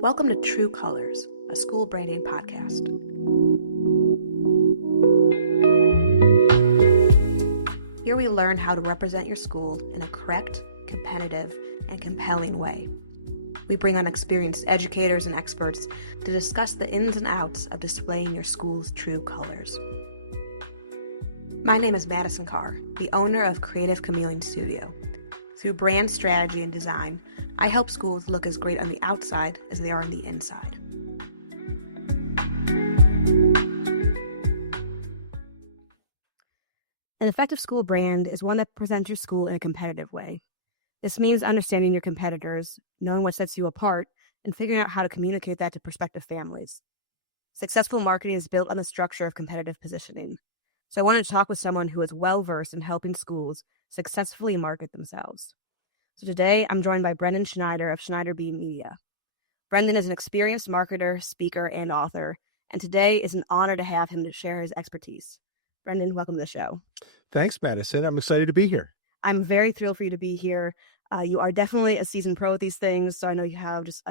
Welcome to True Colors, a school branding podcast. Here we learn how to represent your school in a correct, competitive, and compelling way. We bring on experienced educators and experts to discuss the ins and outs of displaying your school's true colors. My name is Madison Carr, the owner of Creative Chameleon Studio. Through brand strategy and design, I help schools look as great on the outside as they are on the inside. An effective school brand is one that presents your school in a competitive way. This means understanding your competitors, knowing what sets you apart, and figuring out how to communicate that to prospective families. Successful marketing is built on the structure of competitive positioning. So I wanted to talk with someone who is well-versed in helping schools successfully market themselves. So today, I'm joined by Brendan Schneider of Schneider Media. Brendan is an experienced marketer, speaker, and author, and today is an honor to have him to share his expertise. Brendan, welcome to the show. Thanks, Madison. I'm excited to be here. I'm very thrilled for you to be here. You are definitely a seasoned pro at these things, so I know you have just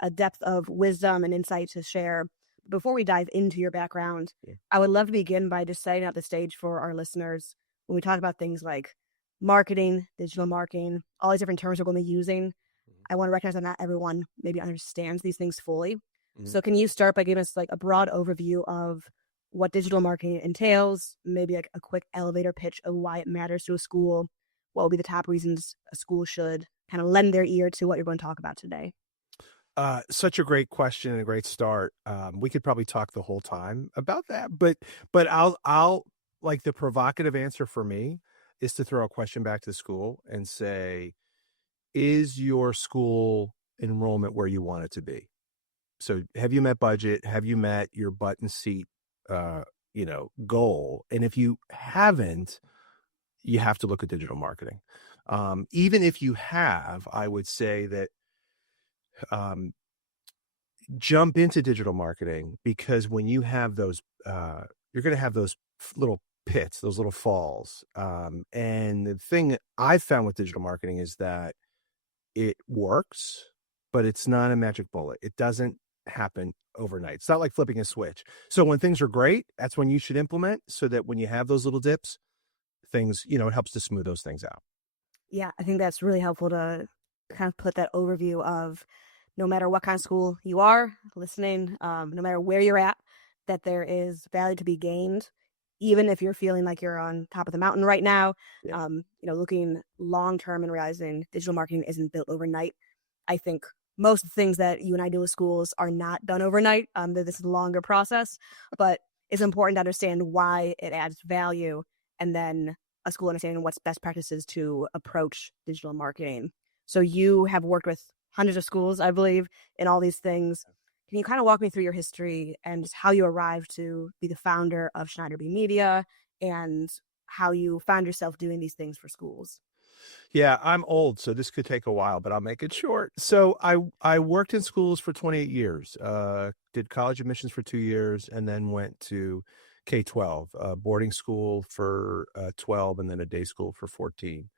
a depth of wisdom and insight to share. Before we dive into your background, I would love to begin by just setting up the stage for our listeners when we talk about things like marketing, digital marketing, all these different terms we're going to be using. I want to recognize that not everyone maybe understands these things fully. So can you start by giving us like a broad overview of what digital marketing entails, maybe like a quick elevator pitch of why it matters to a school, what will be the top reasons a school should kind of lend their ear to what you're going to talk about today? Such a great question and a great start. We could probably talk the whole time about that, but I'll like the provocative answer for me is to throw a question back to the school and say, is your school enrollment where you want it to be? So have you met budget? Have you met your butt and seat, goal? And if you haven't, you have to look at digital marketing. Even if you have, I would say that jump into digital marketing, because when you have those, you're going to have those little pits, those little falls. And the thing I've found with digital marketing is that it works, but it's not a magic bullet. It doesn't happen overnight. It's not like flipping a switch. So when things are great, that's when you should implement, so that when you have those little dips, things, it helps to smooth those things out. Yeah, I think that's really helpful to kind of put that overview of no matter what kind of school you are listening, no matter where you're at, that there is value to be gained, even if you're feeling like you're on top of the mountain right now. Yeah. Looking long-term and realizing digital marketing isn't built overnight. I think most things that you and I do with schools are not done overnight. This is a longer process, but it's important to understand why it adds value, and then a school understanding what's best practices to approach digital marketing. So you have worked with hundreds of schools, I believe, in all these things. Can you kind of walk me through your history and just how you arrived to be the founder of Schneider Media and how you found yourself doing these things for schools? Yeah, I'm old, so this could take a while, but I'll make it short. So I worked in schools for 28 years, did college admissions for 2 years, and then went to K-12, boarding school for 12, and then a day school for 14.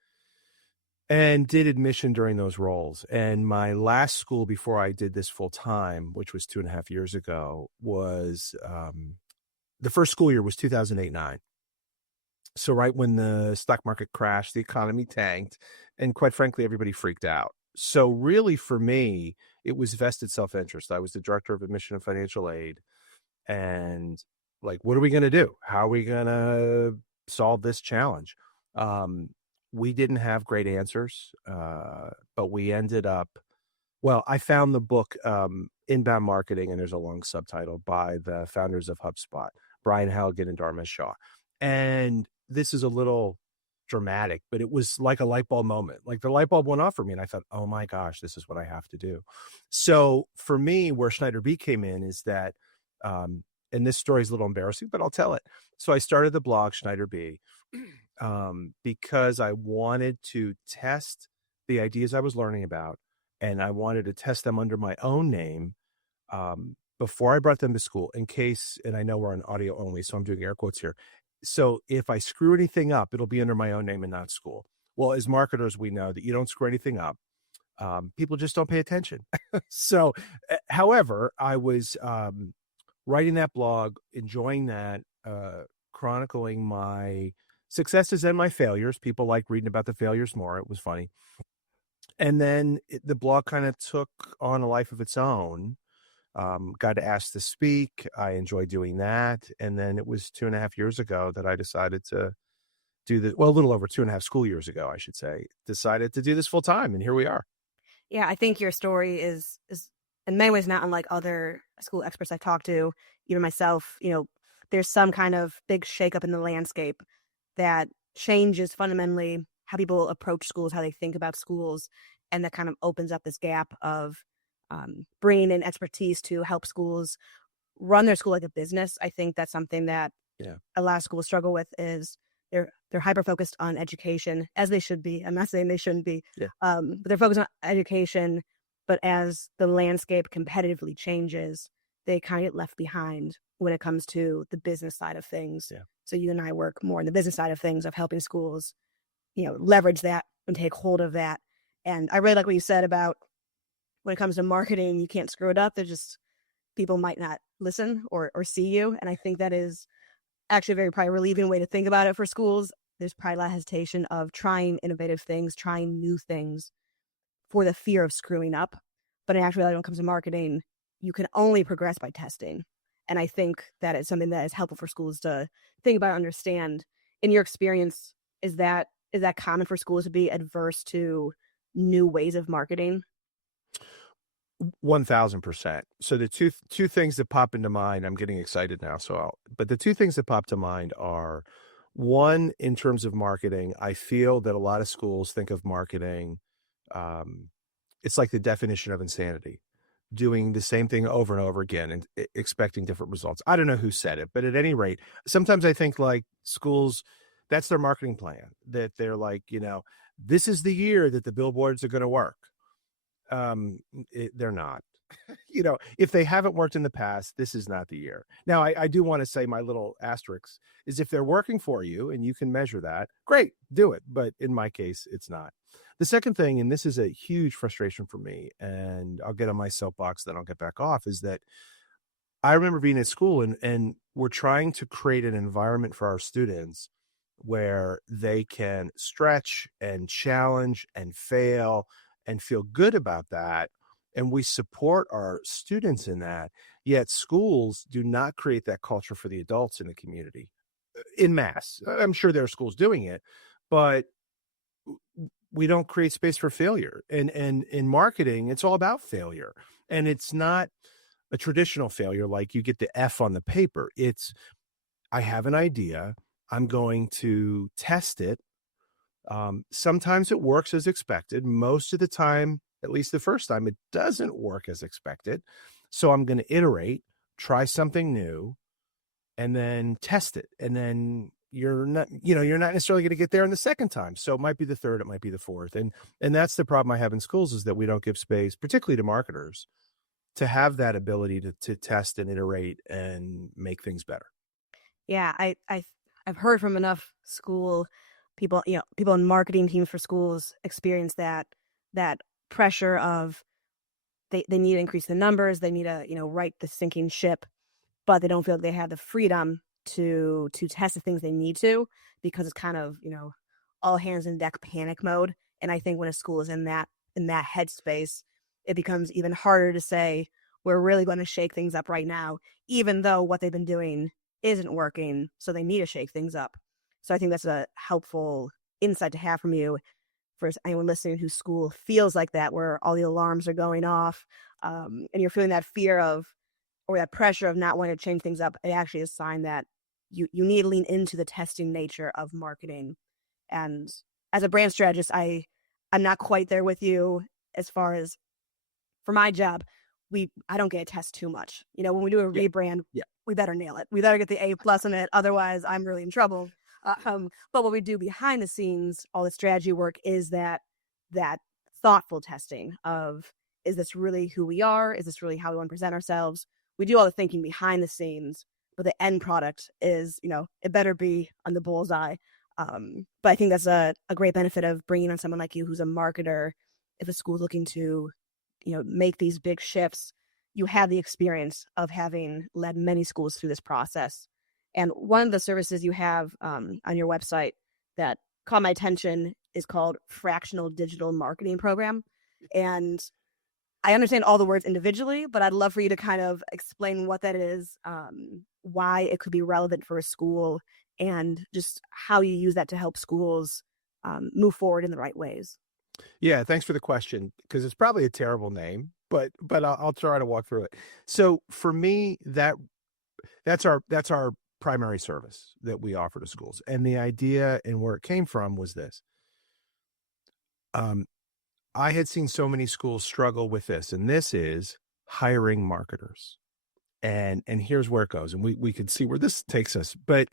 And did admission during those roles. And my last school before I did this full time, which was 2.5 years ago, was the first school year was 2008-9. So right when the stock market crashed, the economy tanked, and quite frankly, everybody freaked out. So really for me, it was vested self-interest. I was the director of admission and financial aid. And like, what are we going to do? How are we going to solve this challenge? We didn't have great answers, but we ended up, I found the book, Inbound Marketing, and there's a long subtitle by the founders of HubSpot, Brian Halligan and Dharmesh Shah. And this is a little dramatic, but it was like a light bulb moment. Like the light bulb went off for me, and I thought, oh my gosh, this is what I have to do. So for me, where Schneider B came in is that, and this story is a little embarrassing, but I'll tell it. So I started the blog Schneider B because I wanted to test the ideas I was learning about, and I wanted to test them under my own name before I brought them to school, in case, and I know we're on audio only, so I'm doing air quotes here. So if I screw anything up, it'll be under my own name and not school. Well, as marketers, we know that you don't screw anything up. People just don't pay attention. So, however, I was writing that blog, enjoying that, chronicling my successes and my failures. People like reading about the failures more. It was funny. And then the blog kind of took on a life of its own. Got asked to speak. I enjoy doing that. And then it was 2.5 years ago that I decided to do this. Well, a little over 2.5 school years ago, I should say, decided to do this full time. And here we are. Yeah, I think your story is in many ways not unlike other school experts I've talked to, even myself. There's some kind of big shakeup in the landscape that changes fundamentally how people approach schools, how they think about schools, and that kind of opens up this gap of bringing in expertise to help schools run their school like a business. I think that's something that Yeah. a lot of schools struggle with is they're hyper focused on education, as they should be. I'm not saying they shouldn't be, Yeah. but they're focused on education. But as the landscape competitively changes, they kind of get left behind when it comes to the business side of things. Yeah. So you and I work more on the business side of things of helping schools, leverage that and take hold of that. And I really like what you said about when it comes to marketing, you can't screw it up. They're just people might not listen or see you. And I think that is actually a very probably relieving way to think about it for schools. There's probably a lot of hesitation of trying innovative things, trying new things for the fear of screwing up. But in actuality, when it comes to marketing, you can only progress by testing. And I think that is something that is helpful for schools to think about, understand. In your experience, is that common for schools to be adverse to new ways of marketing? 1000%. So the two things that pop into mind, I'm getting excited now. But the two things that pop to mind are one, in terms of marketing, I feel that a lot of schools think of marketing, um, it's like the definition of insanity, doing the same thing over and over again and expecting different results. I don't know who said it, but at any rate, sometimes I think like schools, that's their marketing plan, that they're like, this is the year that the billboards are going to work. They're not. If they haven't worked in the past, this is not the year. Now, I do want to say my little asterisk is if they're working for you and you can measure that, great, do it. But in my case, it's not. The second thing, and this is a huge frustration for me, and I'll get on my soapbox, then I'll get back off, is that I remember being at school and we're trying to create an environment for our students where they can stretch and challenge and fail and feel good about that. And we support our students in that. Yet schools do not create that culture for the adults in the community in mass. I'm sure there are schools doing it, but we don't create space for failure. And in marketing, it's all about failure. And it's not a traditional failure like you get the F on the paper. It's I have an idea. I'm going to test it. Sometimes it works as expected. Most of the time, at least the first time, it doesn't work as expected. So I'm going to iterate, try something new, and then test it. And then you're not necessarily going to get there in the second time. So it might be the third, it might be the fourth. And that's the problem I have in schools is that we don't give space, particularly to marketers, to have that ability to test and iterate and make things better. Yeah, I've heard from enough school people, people in marketing teams for schools experience that pressure of they need to increase the numbers, they need to, right the sinking ship, but they don't feel like they have the freedom to test the things they need to because it's kind of, all hands on deck panic mode. And I think when a school is in that headspace, it becomes even harder to say we're really going to shake things up right now, even though what they've been doing isn't working. So they need to shake things up. So I think that's a helpful insight to have from you for anyone listening whose school feels like that, where all the alarms are going off, and you're feeling that fear of or that pressure of not wanting to change things up. It actually is a sign that you need to lean into the testing nature of marketing. And as a brand strategist, I'm not quite there with you as far as for my job. I don't get to test too much. When we do a Yeah. rebrand, Yeah. we better nail it. We better get the A+ in it. Otherwise, I'm really in trouble. But what we do behind the scenes, all the strategy work, is that thoughtful testing of, is this really who we are? Is this really how we want to present ourselves? We do all the thinking behind the scenes, but the end product is, it better be on the bullseye. But I think that's a great benefit of bringing on someone like you who's a marketer if a school's looking to, make these big shifts, you have the experience of having led many schools through this process. And one of the services you have on your website that caught my attention is called Fractional Digital Marketing Program. And I understand all the words individually, but I'd love for you to kind of explain what that is, why it could be relevant for a school, and just how you use that to help schools move forward in the right ways. Yeah, thanks for the question because it's probably a terrible name, but I'll try to walk through it. So for me, that's our primary service that we offer to schools, and the idea and where it came from was this. I had seen so many schools struggle with this, and this is hiring marketers. And here's where it goes, and we can see where this takes us. But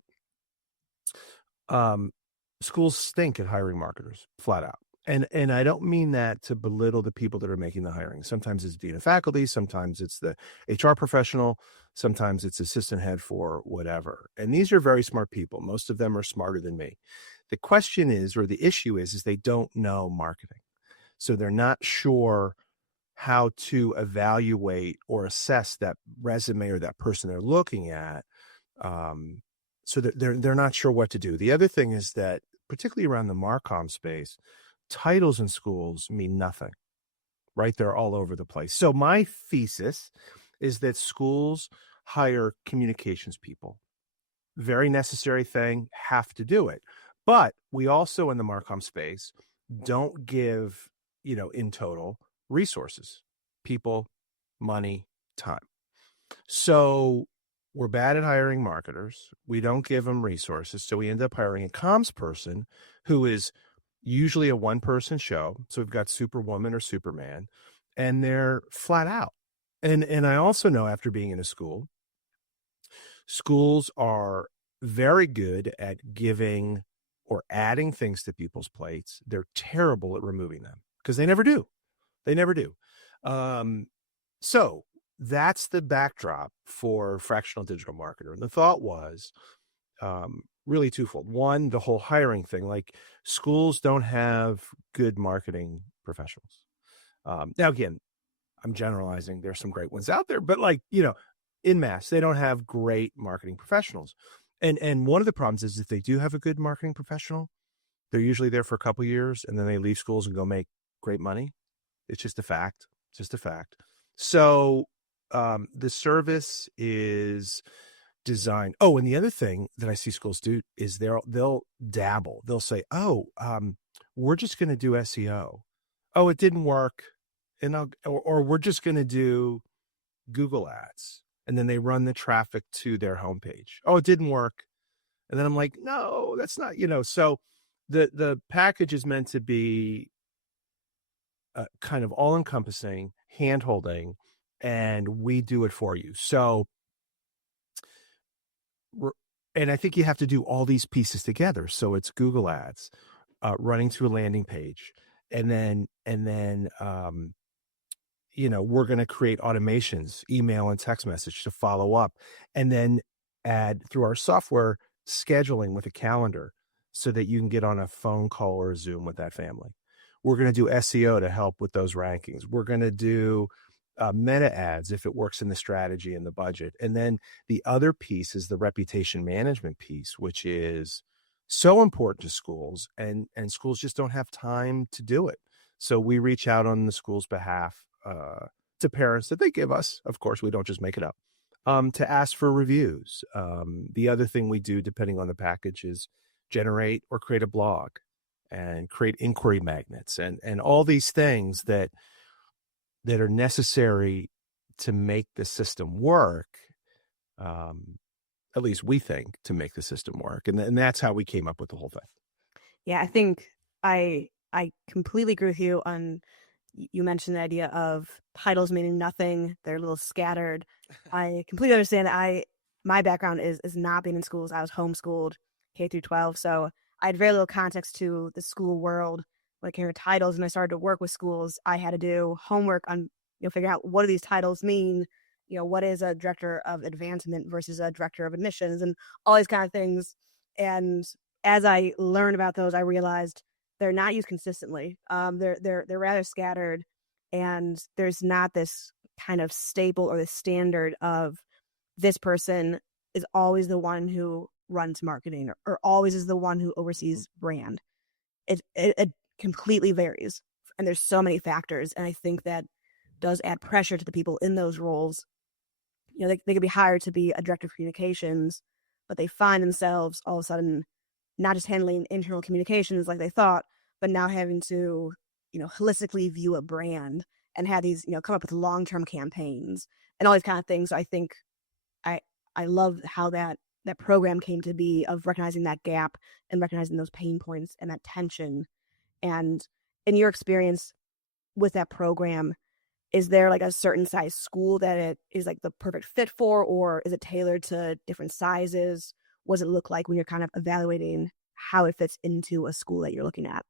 schools stink at hiring marketers, flat out. And I don't mean that to belittle the people that are making the hiring. Sometimes it's dean of faculty, sometimes it's the HR professional, sometimes it's assistant head for whatever. And these are very smart people. Most of them are smarter than me. The question is, or the issue is they don't know marketing. So they're not sure how to evaluate or assess that resume or that person they're looking at. So that they're not sure what to do. The other thing is that, particularly around the Marcom space, titles in schools mean nothing, right? They're all over the place. So my thesis is that schools hire communications people. Very necessary thing, have to do it. But we also, in the Marcom space, don't give, in total, resources, people, money, time. So we're bad at hiring marketers. We don't give them resources. So we end up hiring a comms person who is usually a one-person show. So we've got Superwoman or Superman, and they're flat out. And I also know, after being in a school, schools are very good at giving or adding things to people's plates. They're terrible at removing them because they never do. They never do. So that's the backdrop for fractional digital marketer. And the thought was really twofold. One, the whole hiring thing, like schools don't have good marketing professionals. Now, again, I'm generalizing. There's some great ones out there, but in mass, they don't have great marketing professionals. And one of the problems is, if they do have a good marketing professional, they're usually there for a couple of years and then they leave schools and go make great money. It's just a fact. It's just a fact. So the service is designed. Oh, and the other thing that I see schools do is they'll dabble. They'll say, we're just going to do SEO. Oh, it didn't work. Or we're just going to do Google ads. And then they run the traffic to their homepage. Oh, it didn't work. And then I'm like, no, that's not, so the package is meant to be kind of all encompassing, hand holding, and we do it for you. So, and I think you have to do all these pieces together. So it's Google ads, running to a landing page, and then we're going to create automations, email and text message to follow up, and then add, through our software, scheduling with a calendar so that you can get on a phone call or a Zoom with that family. We're going to do SEO to help with those rankings. We're going to do meta ads if it works in the strategy and the budget. And then the other piece is the reputation management piece, which is so important to schools, and schools just don't have time to do it. So we reach out on the school's behalf to parents that they give us. Of course, we don't just make it up, to ask for reviews. The other thing we do, depending on the package, is generate or create a blog and create inquiry magnets and all these things that are necessary to make the system work. At least we think, to make the system work. And that's how we came up with the whole thing. Yeah, I think I completely agree with you on, you mentioned the idea of titles meaning nothing. They're a little scattered. I completely understand that. My background is not being in schools. I was homeschooled K through 12. So I had very little context to the school world when it came to titles. And I started to work with schools. I had to do homework on, figuring out, what do these titles mean? What is a director of advancement versus a director of admissions, and all these kind of things. And as I learned about those, I realized they're not used consistently. They're rather scattered, and there's not this kind of staple or the standard of this person is always the one who runs marketing or always is the one who oversees brand. It completely varies, and there's so many factors, and I think that does add pressure to the people in those roles. They could be hired to be a director of communications, but they find themselves all of a sudden not just handling internal communications like they thought, but now having to, holistically view a brand and have these, come up with long-term campaigns and all these kind of things. So I think I I love how that program came to be, of recognizing that gap and recognizing those pain points and that tension. And in your experience with that program, is there like a certain size school that it is like the perfect fit for, or is it tailored to different sizes? What does it look like when you're kind of evaluating how it fits into a school that you're looking at?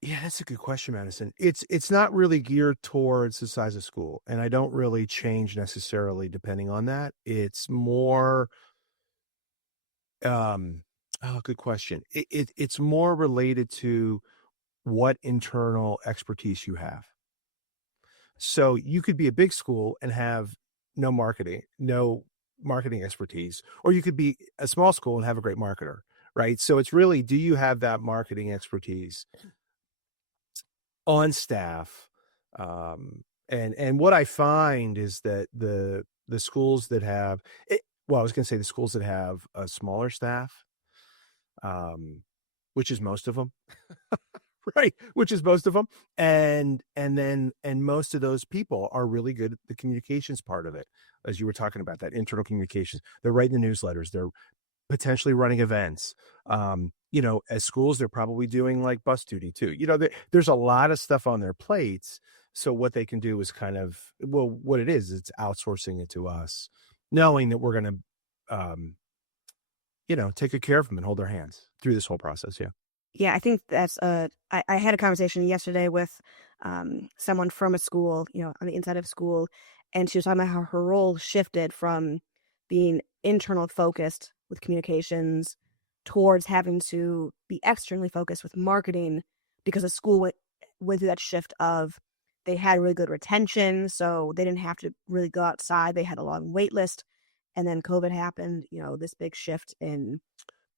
Yeah, that's a good question, Madison. It's not really geared towards the size of school, and I don't really change necessarily depending on that. It's more, um, oh, good question. It's more related to what internal expertise you have. So you could be a big school and have no marketing expertise, or you could be a small school and have a great marketer, right? So it's really, do you have that marketing expertise on staff? And what I find is that the schools that have it, well, I was going to say the schools that have a smaller staff, um, which is most of them, right? Which is most of them, and most of those people are really good at the communications part of it, as you were talking about that internal communications. They're writing the newsletters. They're potentially running events. As schools, they're probably doing like bus duty too. There's a lot of stuff on their plates. So what they can do is kind of, well, what it is, it's outsourcing it to us, knowing that we're going to, take good care of them and hold their hands through this whole process. Yeah. Yeah, I think that's I had a conversation yesterday with someone from a school, on the inside of school, and she was talking about how her role shifted from being internal focused with communications towards having to be externally focused with marketing, because the school went through that shift of they had really good retention, so they didn't have to really go outside. They had a long wait list, and then COVID happened, this big shift in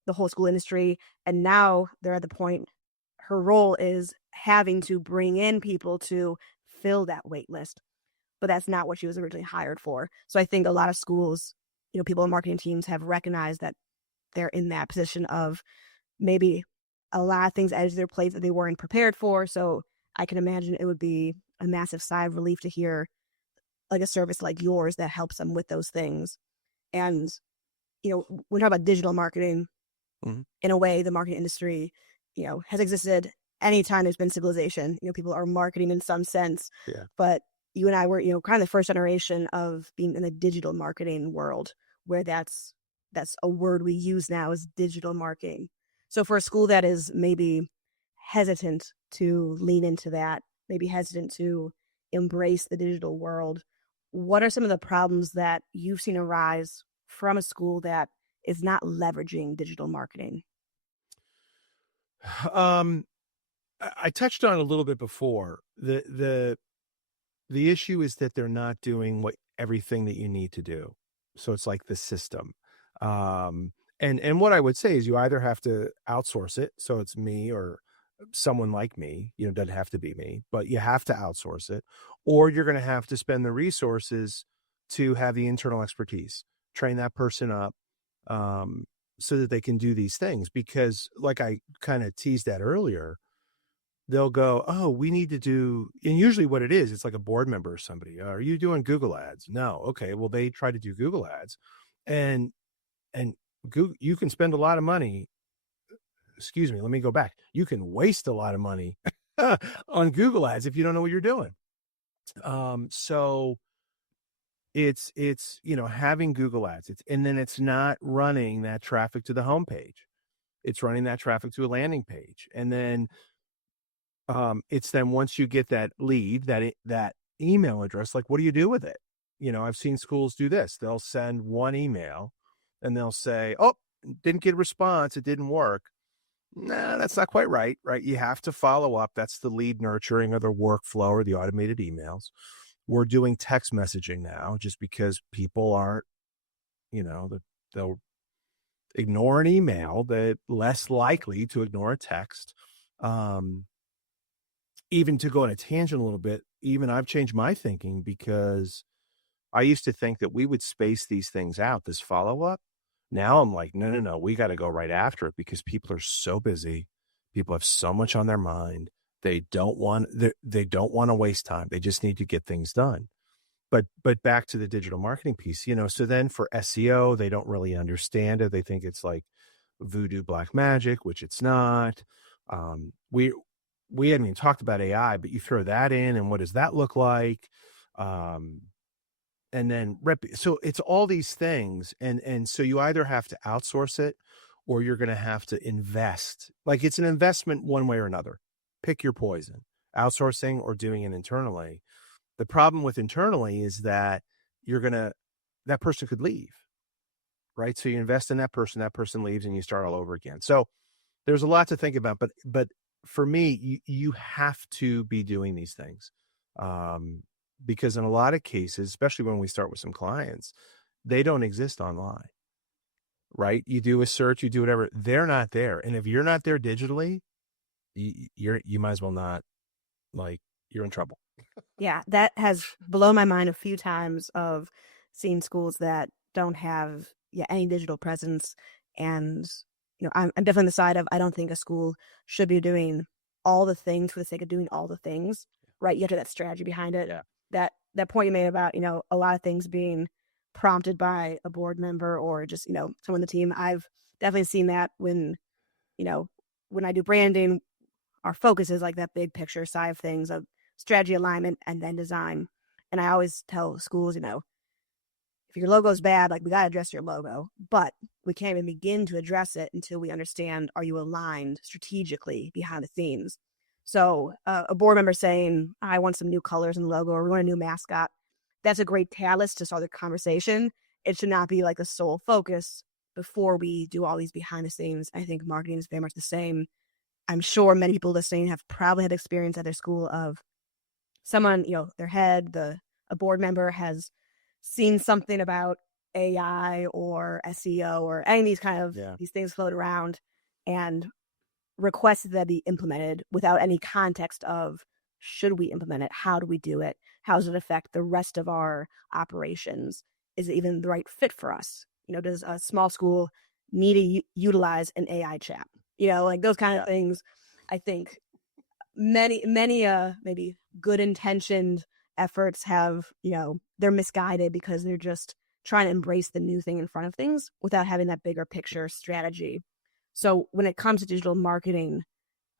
the whole school industry, and now they're at the point her role is having to bring in people to fill that wait list, but that's not what she was originally hired for. So I think a lot of schools, people in marketing teams have recognized that they're in that position of maybe a lot of things added to their plate that they weren't prepared for. So I can imagine it would be a massive sigh of relief to hear like a service like yours that helps them with those things. And when we talk about digital marketing, Mhm. in a way, the marketing industry, has existed anytime there's been civilization. People are marketing in some sense, Yeah. but you and I were, kind of the first generation of being in the digital marketing world, where that's a word we use now, is digital marketing. So for a school that is maybe hesitant to lean into that, maybe hesitant to embrace the digital world, what are some of the problems that you've seen arise from a school that is not leveraging digital marketing? Um, I touched on it a little bit before. The issue is that they're not doing what everything that you need to do. So it's like the system. Um, and what I would say is you either have to outsource it, so it's me or someone like me, doesn't have to be me, but you have to outsource it, or you're going to have to spend the resources to have the internal expertise, train that person up, um, so that they can do these things. Because like I kind of teased that earlier, they'll go, "Oh, we need to do," and usually what it is, it's like a board member or somebody. "Are you doing Google Ads?" "No." "Okay." Well, they try to do Google Ads, and and Google, you can spend a lot of money. Excuse me, let me go back. You can waste a lot of money on Google Ads if you don't know what you're doing. So it's having Google Ads, and then it's not running that traffic to the homepage. It's running that traffic to a landing page, and then it's then once you get that lead, that email address, like, what do you do with it? I've seen schools do this. They'll send one email and they'll say, "Oh, didn't get a response. It didn't work." No, that's not quite right, right? You have to follow up. That's the lead nurturing or the workflow or the automated emails. We're doing text messaging now just because people aren't, they'll ignore an email, that less likely to ignore a text. Um, Even to go on a tangent a little bit, even I've changed my thinking because I used to think that we would space these things out, this follow up. Now I'm like, no, no, no, we got to go right after it because people are so busy. People have so much on their mind. They don't want to waste time. They just need to get things done. But back to the digital marketing piece, so then for SEO, they don't really understand it. They think it's like voodoo black magic, which it's not. Um, we we hadn't even talked about AI, but you throw that in, and what does that look like? Um, and then so it's all these things, and so you either have to outsource it or you're going to have to invest. Like it's an investment one way or another. Pick your poison: outsourcing or doing it internally. The problem with internally is that that person could leave, right? So you invest in that person leaves, and you start all over again. So there's a lot to think about, but for me, you have to be doing these things. Um, because in a lot of cases, especially when we start with some clients, they don't exist online, right? You do a search, you do whatever, they're not there. And if you're not there digitally, you might as well not, like, you're in trouble. Yeah, that has blown my mind a few times of seeing schools that don't have any digital presence. And I'm definitely on the side of I don't think a school should be doing all the things for the sake of doing all the things. Right? You have to have that strategy behind it. Yeah. That point you made about a lot of things being prompted by a board member or just someone on the team. I've definitely seen that you know when I do branding, our focus is like that big picture side of things of strategy alignment and then design. And I always tell schools, if your logo's bad, like we got to address your logo, but we can't even begin to address it until we understand, are you aligned strategically behind the scenes? So a board member saying, I want some new colors in the logo or we want a new mascot, that's a great catalyst to start the conversation. It should not be like the sole focus before we do all these behind the scenes. I think marketing is very much the same. I'm sure many people listening have probably had experience at their school of someone, their head, a board member has seen something about AI or SEO or any of these kind of these things float around and requested that be implemented without any context of should we implement it? How do we do it? How does it affect the rest of our operations? Is it even the right fit for us? Does a small school need to utilize an AI chat? Like those kind of things. I think many maybe good intentioned efforts have they're misguided because they're just trying to embrace the new thing in front of things without having that bigger picture strategy. So when it comes to digital marketing,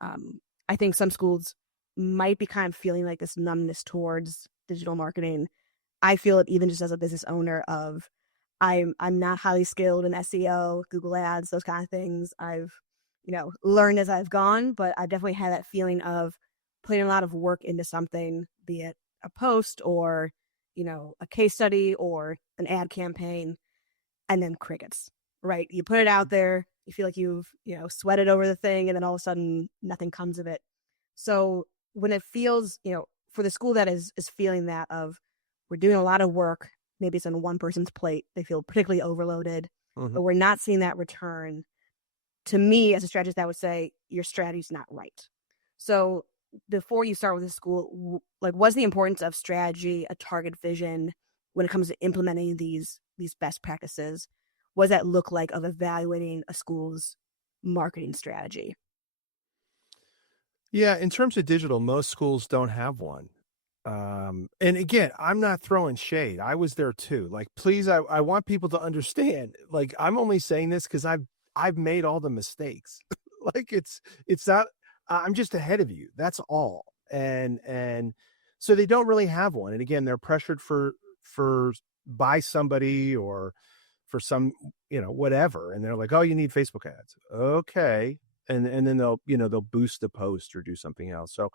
I think some schools might be kind of feeling like this numbness towards digital marketing. I feel it even just as a business owner of I'm not highly skilled in SEO, Google Ads, those kind of things. I've learned as I've gone, but I definitely had that feeling of putting a lot of work into something, be it a post or a case study or an ad campaign, and then crickets. Right? You put it out there, you feel like you've sweated over the thing, and then all of a sudden nothing comes of it. So when it feels for the school that is feeling that of we're doing a lot of work, maybe it's on one person's plate, they feel particularly overloaded, but we're not seeing that return. To me, as a strategist, I would say your strategy's not right. So before you start with a school, like what's the importance of strategy, a target vision when it comes to implementing these best practices? What does that look like of evaluating a school's marketing strategy? Yeah, in terms of digital, most schools don't have one. And again, I'm not throwing shade. I was there too. Like, please, I want people to understand. Like, I'm only saying this because I've made all the mistakes. Like, it's not. I'm just ahead of you. That's all. And so they don't really have one. And again, they're pressured for by somebody or for some whatever. And they're like, oh, you need Facebook ads. Okay. And then they'll boost the post or do something else. So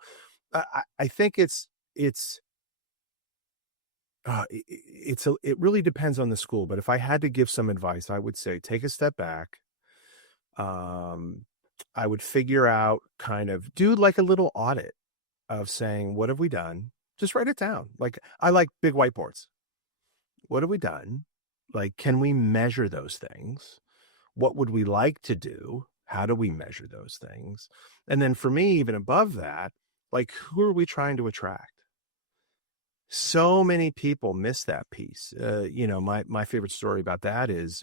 I think it's it really depends on the school. But if I had to give some advice, I would say take a step back. I would figure out kind of do like a little audit of saying, what have we done? Just write it down. Like I like big whiteboards. What have we done? Like, can we measure those things? What would we like to do? How do we measure those things? And then for me, even above that, like who are we trying to attract? So many people miss that piece. My favorite story about that is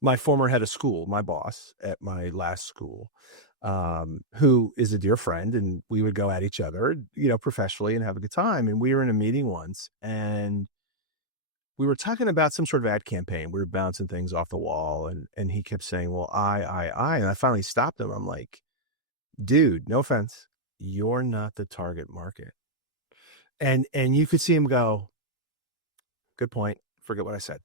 my former head of school, my boss at my last school, who is a dear friend, and we would go at each other, professionally and have a good time. And we were in a meeting once, and we were talking about some sort of ad campaign. We were bouncing things off the wall, and he kept saying, "Well, I," and I finally stopped him. I'm like, "Dude, no offense, you're not the target market." And you could see him go, "Good point. Forget what I said."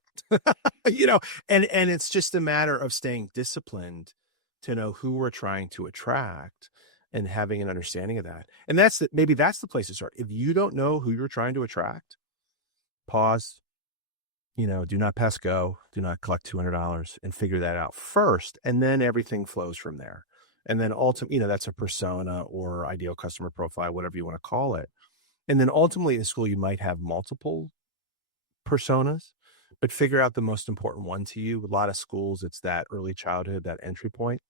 you know, and it's just a matter of staying disciplined to know who we're trying to attract and having an understanding of that. And maybe that's the place to start. If you don't know who you're trying to attract, pause, do not pass go, do not collect $200 and figure that out first. And then everything flows from there. And then ultimately, that's a persona or ideal customer profile, whatever you want to call it. And then ultimately in school, you might have multiple personas, but figure out the most important one to you. A lot of schools, it's that early childhood, that entry point.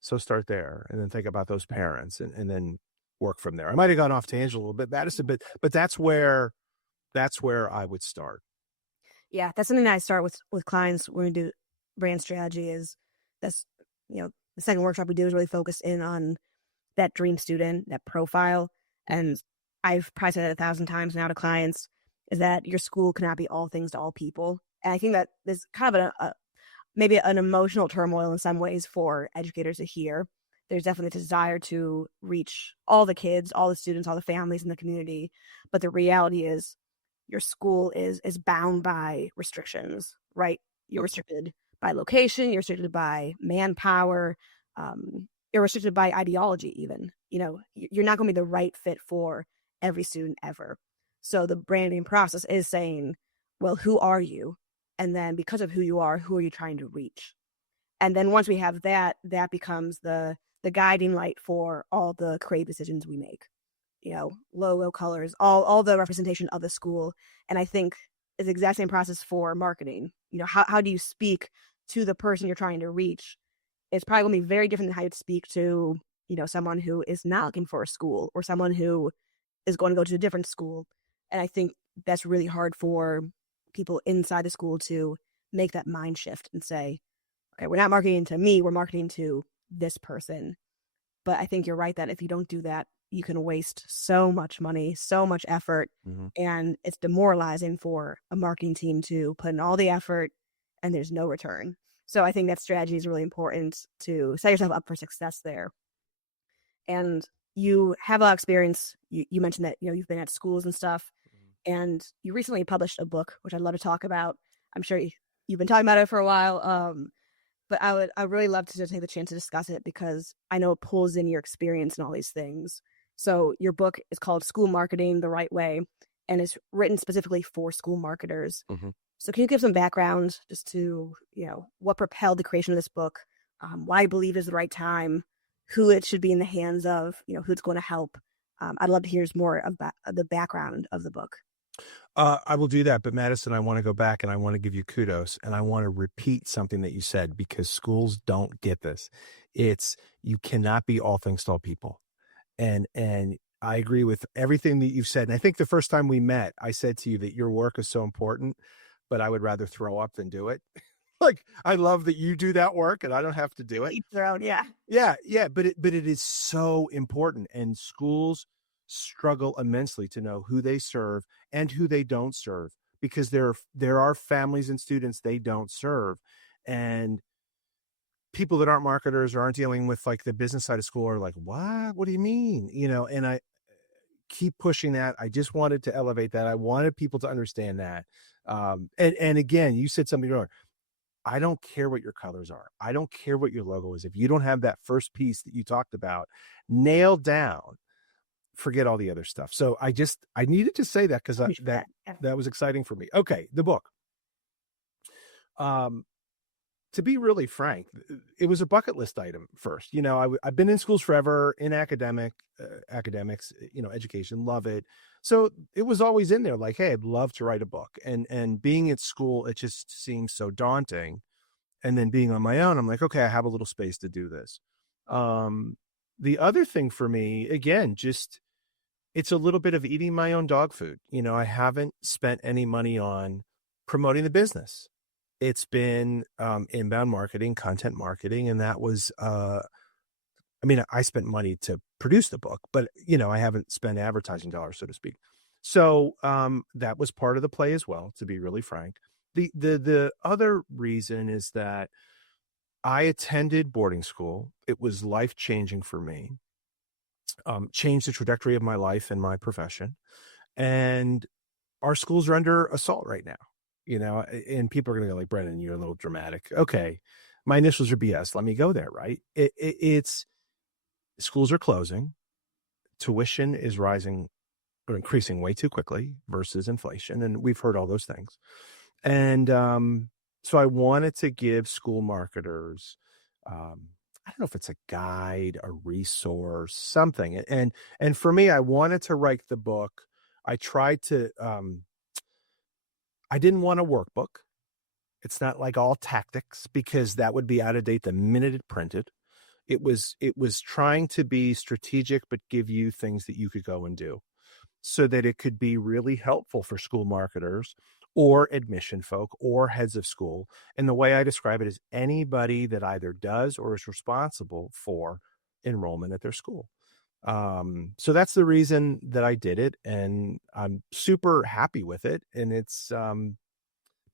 So start there and then think about those parents and then work from there. I might have gone off tangent a little bit, Madison, but that's where I would start. Yeah, that's something that I start with clients when we do brand strategy. That's the second workshop we do is really focused in on that dream student, that profile. And I've probably said it 1,000 times now to clients, is that your school cannot be all things to all people. And I think that there's kind of maybe an emotional turmoil in some ways for educators to hear. There's definitely a desire to reach all the kids, all the students, all the families in the community. But the reality is your school is bound by restrictions, right? You're restricted by location, you're restricted by manpower, you're restricted by ideology even. You're not going to be the right fit for every student ever. So the branding process is saying, well, who are you? And then because of who you are, who are you trying to reach? And then once we have that, that becomes the guiding light for all the creative decisions we make. Logo, colors, all the representation of the school. And I think it's the exact same process for marketing. How do you speak to the person you're trying to reach? It's probably going to be very different than how you'd speak to, someone who is not looking for a school or someone who is going to go to a different school. And I think that's really hard for people inside the school to make that mind shift and say, okay, we're not marketing to me, we're marketing to this person. But I think you're right that if you don't do that, you can waste so much money, so much effort, and it's demoralizing for a marketing team to put in all the effort and there's no return. So I think that strategy is really important to set yourself up for success there. And you have a lot of experience. You mentioned that you've been at schools and stuff, and you recently published a book, which I'd love to talk about. I'm sure you've been talking about it for a while. But I really love to take the chance to discuss it because I know it pulls in your experience and all these things. So your book is called School Marketing the Right Way, and it's written specifically for school marketers. So can you give some background just to, what propelled the creation of this book, why you believe is the right time, who it should be in the hands of, who it's going to help. I'd love to hear more about the background of the book. I will do that. But Madison, I want to go back and I want to give you kudos and I want to repeat something that you said because schools don't get this. It's you cannot be all things to all people. And I agree with everything that you've said. And I think the first time we met, I said to you that your work is so important, but I would rather throw up than do it. Like I love that you do that work and I don't have to do it. Each their own, yeah. Yeah, but it is so important, and schools struggle immensely to know who they serve and who they don't serve because there are families and students they don't serve, and people that aren't marketers or aren't dealing with like the business side of school are like, what do you mean? And I keep pushing that. I just wanted to elevate that. I wanted people to understand that. And again, you said something earlier. I don't care what your colors are. I don't care what your logo is. If you don't have that first piece that you talked about nailed down, forget all the other stuff. So I needed to say that because that was exciting for me. Okay, the book. to be really frank, it was a bucket list item first. I've been in schools forever, in academics, education, love it. So it was always in there like, hey, I'd love to write a book. And being at school, it just seems so daunting. And then being on my own, I'm like, okay, I have a little space to do this. The other thing for me, again, just it's a little bit of eating my own dog food. I haven't spent any money on promoting the business. It's been inbound marketing, content marketing, and that was, I spent money to produce the book, but I haven't spent advertising dollars, so to speak. So that was part of the play as well, to be really frank. The other reason is that I attended boarding school. It was life-changing for me. Changed the trajectory of my life and my profession. And our schools are under assault right now, and people are going to go like, Brennan, you're a little dramatic. Okay. My initials are BS. Let me go there. Right. It's schools are closing. Tuition is rising or increasing way too quickly versus inflation. And we've heard all those things. And so I wanted to give school marketers, I don't know if it's a guide, a resource, something. And for me, I wanted to write the book. I tried to, I didn't want a workbook. It's not like all tactics, because that would be out of date the minute it printed. It was trying to be strategic, but give you things that you could go and do so that it could be really helpful for school marketers or admission folk or heads of school. And the way I describe it is anybody that either does or is responsible for enrollment at their school. So that's the reason that I did it. And I'm super happy with it. And it's,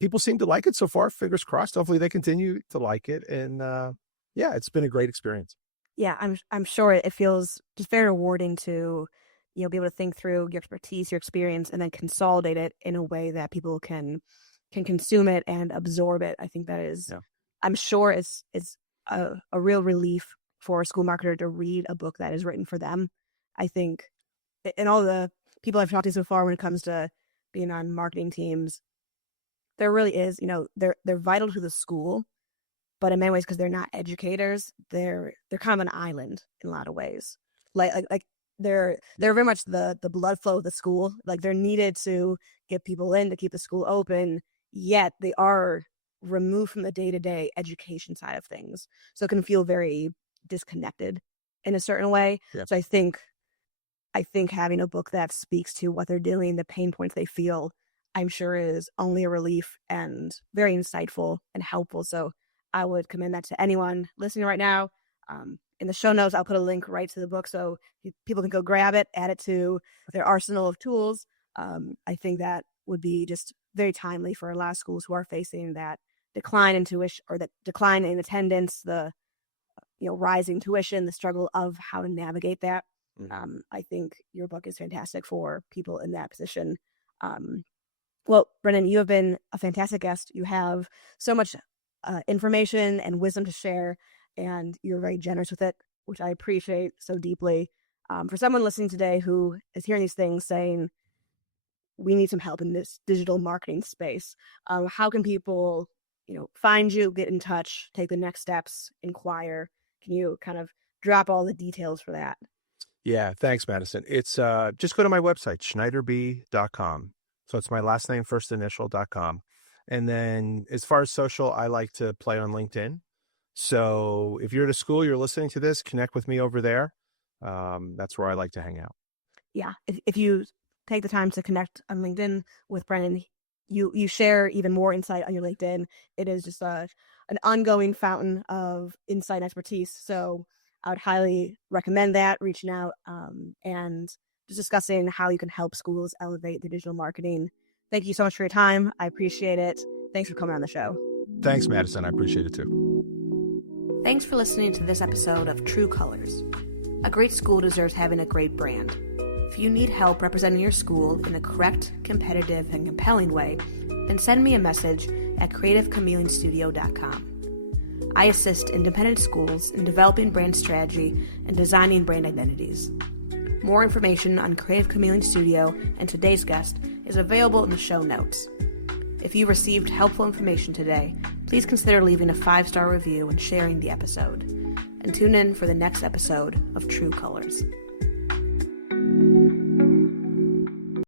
people seem to like it so far. Fingers crossed. Hopefully they continue to like it. And, yeah, it's been a great experience. Yeah, I'm sure it feels just very rewarding to, be able to think through your expertise, your experience, and then consolidate it in a way that people can consume it and absorb it. I think that is, Yeah. I'm sure it's a real relief for a school marketer to read a book that is written for them. I think in all the people I've talked to so far when it comes to being on marketing teams, there really is, they're vital to the school, but in many ways, because they're not educators, they're kind of an island in a lot of ways. Like they're very much the blood flow of the school. Like they're needed to get people in, to keep the school open, yet they are removed from the day-to-day education side of things. So it can feel very disconnected in a certain way. Yeah. So I think having a book that speaks to what they're doing, the pain points they feel, I'm sure is only a relief and very insightful and helpful. So I would commend that to anyone listening right now. In the show notes, I'll put a link right to the book so people can go grab it, add it to their arsenal of tools. I think that would be just very timely for a lot of schools who are facing that decline in tuition, or that decline in attendance, the rising tuition, the struggle of how to navigate that. Mm-hmm. I think your book is fantastic for people in that position. Well, Brennan, you have been a fantastic guest. You have so much information and wisdom to share, and you're very generous with it, which I appreciate so deeply. For someone listening today who is hearing these things saying, we need some help in this digital marketing space, how can people, find you, get in touch, take the next steps, inquire? Can you kind of drop all the details for that? Yeah, thanks, Madison. It's just go to my website, schneiderb.com. So it's my last name, first initial.com. And then as far as social, I like to play on LinkedIn. So if you're at a school, you're listening to this, connect with me over there. That's where I like to hang out. Yeah. If you take the time to connect on LinkedIn with Brennan, you share even more insight on your LinkedIn. It is just an ongoing fountain of insight and expertise. So I would highly recommend that, reaching out and just discussing how you can help schools elevate their digital marketing. Thank you so much for your time. I appreciate it. Thanks for coming on the show. Thanks, Madison. I appreciate it too. Thanks for listening to this episode of True Colors. A great school deserves having a great brand. If you need help representing your school in a correct, competitive, and compelling way, then send me a message at creativechameleonstudio.com. I assist independent schools in developing brand strategy and designing brand identities. More information on Creative Chameleon Studio and today's guest is available in the show notes. If you received helpful information today, please consider leaving a 5-star review and sharing the episode. And tune in for the next episode of True Colors.